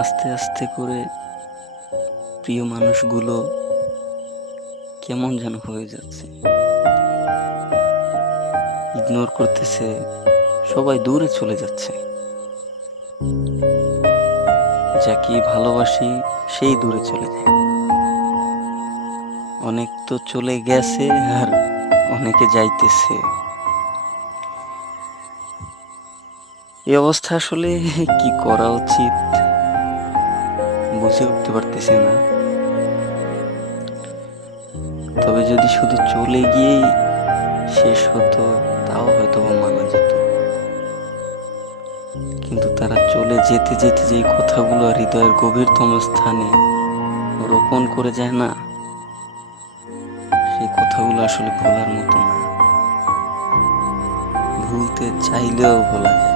আস্তে আস্তে করে প্রিয় মানুষগুলো কেমন যেন হয়ে যাচ্ছে, ইগনোর করতেছে, সবাই দূরে চলে যাচ্ছে। যাকে ভালোবাসি সেই দূরে চলে যায়। অনেক তো চলে গেছে আর অনেকে যাইতেছে। এই অবস্থা আসলে কি করা উচিত বুঝে উঠতে পারতেছে না। তবে যদি শুধু চলে গিয়েই শেষ হতো তাও হয়তো মানা যেত, কিন্তু তারা চলে যেতে যেতে যেই কথাগুলো হৃদয়ের গভীরতম স্থানে রোপণ করে যায় না, সেই কথাগুলো আসলে ভোলার মতো না। ভুলতে চাইলেও ভোলা যায়।